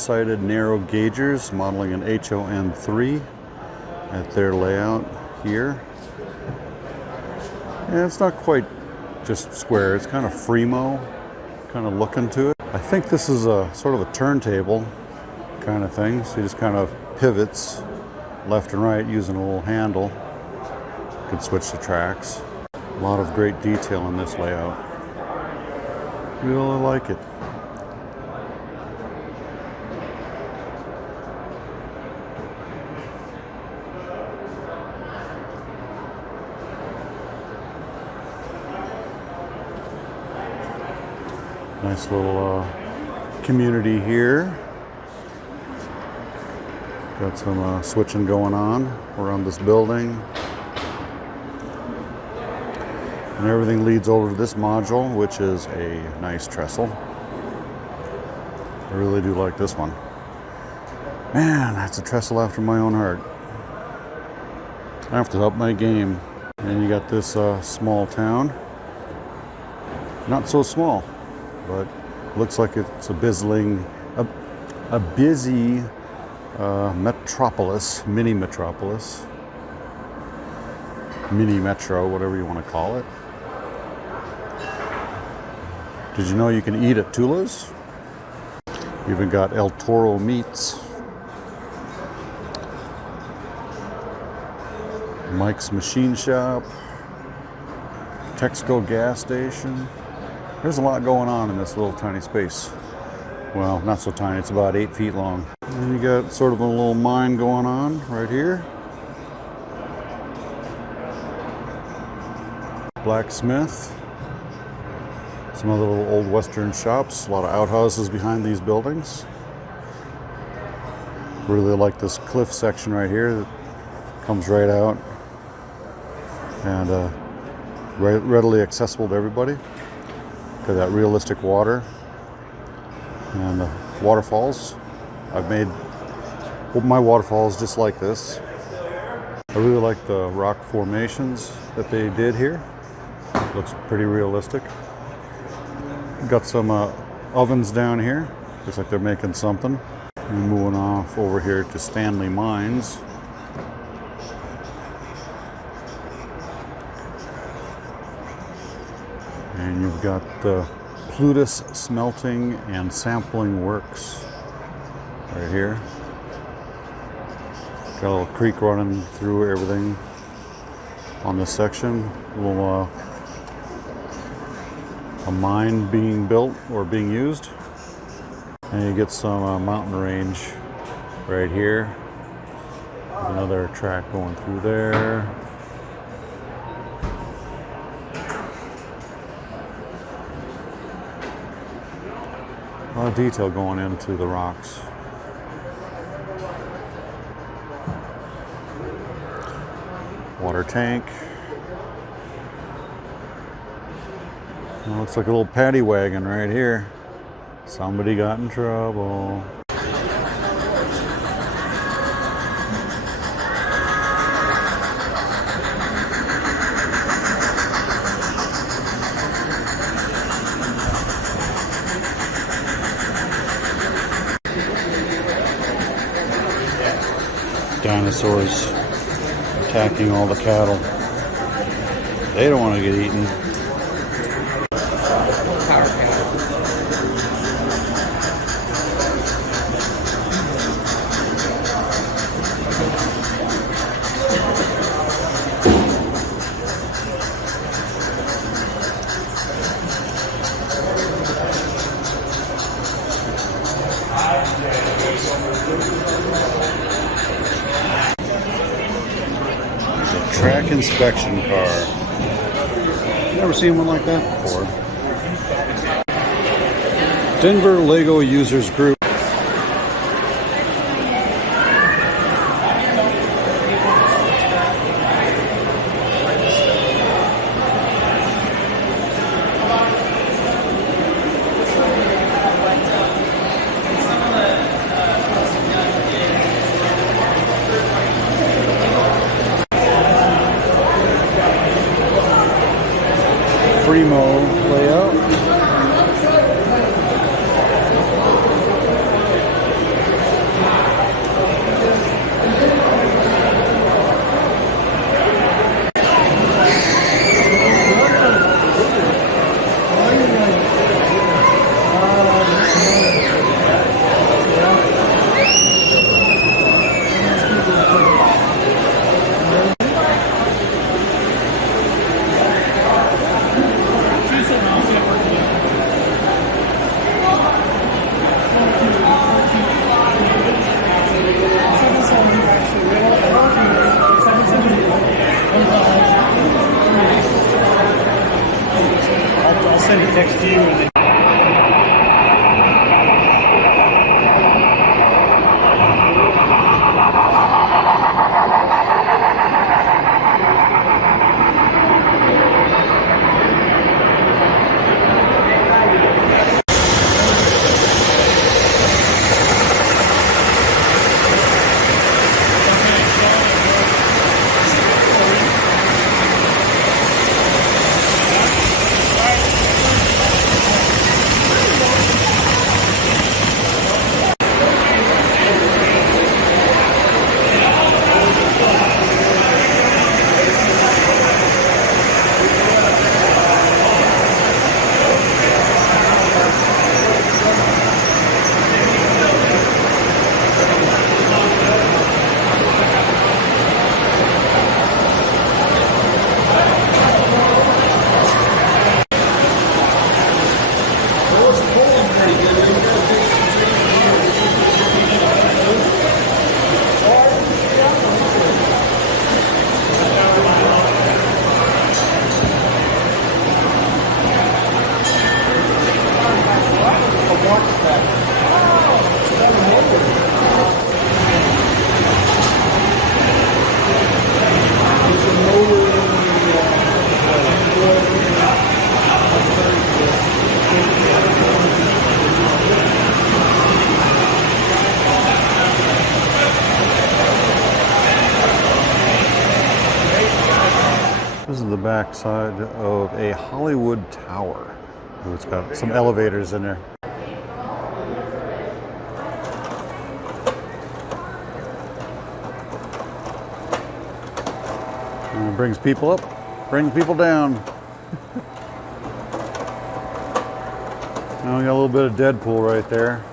Nearsighted narrow gaugers modeling an HON3 at their layout here. And it's not quite just square, it's kind of Fremo kind of looking to it. I think this is a sort of a turntable kind of thing. So he just kind of pivots left and right using a little handle. You could switch the tracks. A lot of great detail in this layout. Really like it. Nice little community here. Got some switching going on around this building. And everything leads over to this module, which is a nice trestle. I really do like this one. Man, that's a trestle after my own heart. I have to up my game. And you got this small town. Not so small, but looks like it's a busy metropolis, mini metropolis, mini metro, whatever you want to call it. Did you know you can eat at Tula's? Even got El Toro meats. Mike's Machine Shop. Texaco gas station. There's a lot going on in this little tiny space. Well, not so tiny, it's about 8 feet long. And you got sort of a little mine going on right here. Blacksmith. Some other little old western shops. A lot of outhouses behind these buildings. Really like this cliff section right here that comes right out. And readily accessible to everybody. Got that realistic water. And the waterfalls. I've made my waterfalls just like this. I really like the rock formations that they did here. Looks pretty realistic. Got some ovens down here. Looks like they're making something. And moving off over here to Stanley Mines. And you've got the Plutus Smelting and Sampling Works right here. Got a little creek running through everything on this section. A little a mine being built or being used. And you get some mountain range right here. Another track going through there. A lot of detail going into the rocks. Water tank. Well, looks like a little paddy wagon right here. Somebody got in trouble. Dinosaurs attacking all the cattle. They don't want to get eaten. Track inspection car. Never seen one like that before. Denver Lego Users Group. Fremo layout. back side of a Hollywood tower. Ooh, it's got some elevators in there. And it brings people up, brings people down. Now we got a little bit of Deadpool right there.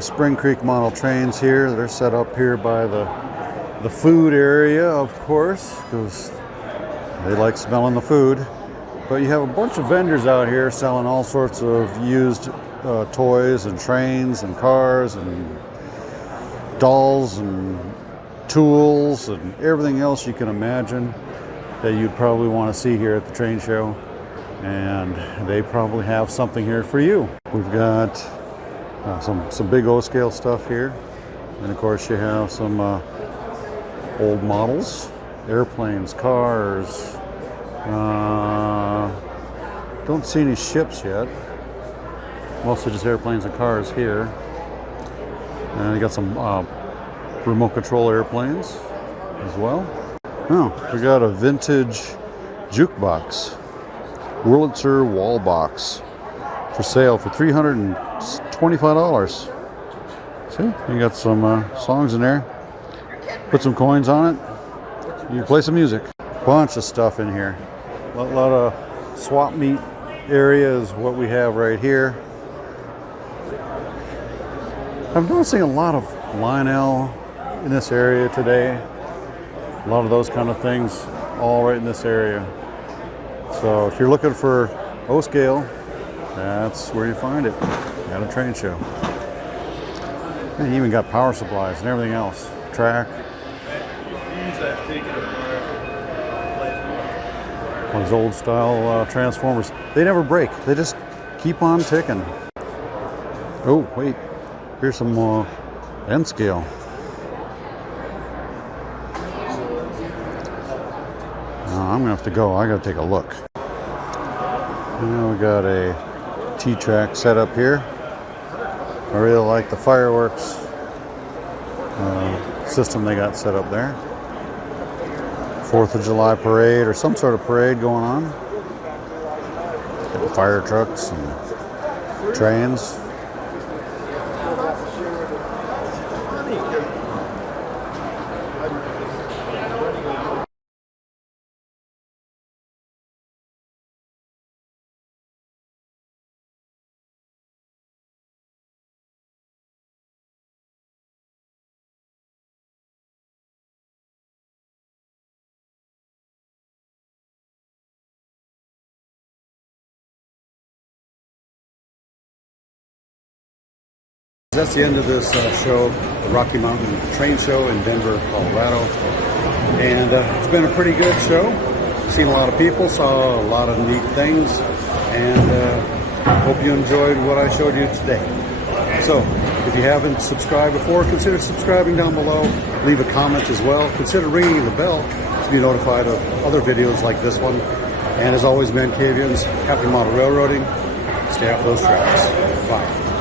Spring Creek model trains here. They're set up here by the food area, of course, because they like smelling the food. But you have a bunch of vendors out here selling all sorts of used toys and trains and cars and dolls and tools and everything else you can imagine that you'd probably want to see here at the train show. And they probably have something here for you. We've got some big O-scale stuff here, and of course you have some old models, airplanes, cars. Don't see any ships yet. Mostly just airplanes and cars here. And you got some remote control airplanes as well. Oh, we got a vintage jukebox, Wurlitzer wall box, for sale for $325. See, you got some songs in there. Put some coins on it. You can play some music. Bunch of stuff in here. A lot of swap meet area is what we have right here. I'm noticing a lot of Lionel in this area today. A lot of those kind of things, all right in this area. So if you're looking for O-scale, that's where you find it at a train show. And you even got power supplies and everything else. Track. Those old style transformers. They never break. They just keep on ticking. Oh, wait. Here's some N scale. I'm gonna have to go. I gotta take a look. Now we got a T-track set up here. I really like the fireworks system they got set up there. 4th of July parade or some sort of parade going on. Got the fire trucks and trains. That's the end of this show, the Rocky Mountain Train Show in Denver, Colorado. And it's been a pretty good show. Seen a lot of people, saw a lot of neat things, and hope you enjoyed what I showed you today. So, if you haven't subscribed before, consider subscribing down below. Leave a comment as well. Consider ringing the bell to be notified of other videos like this one. And as always, ManCavians, happy model railroading. Stay off those tracks. Bye.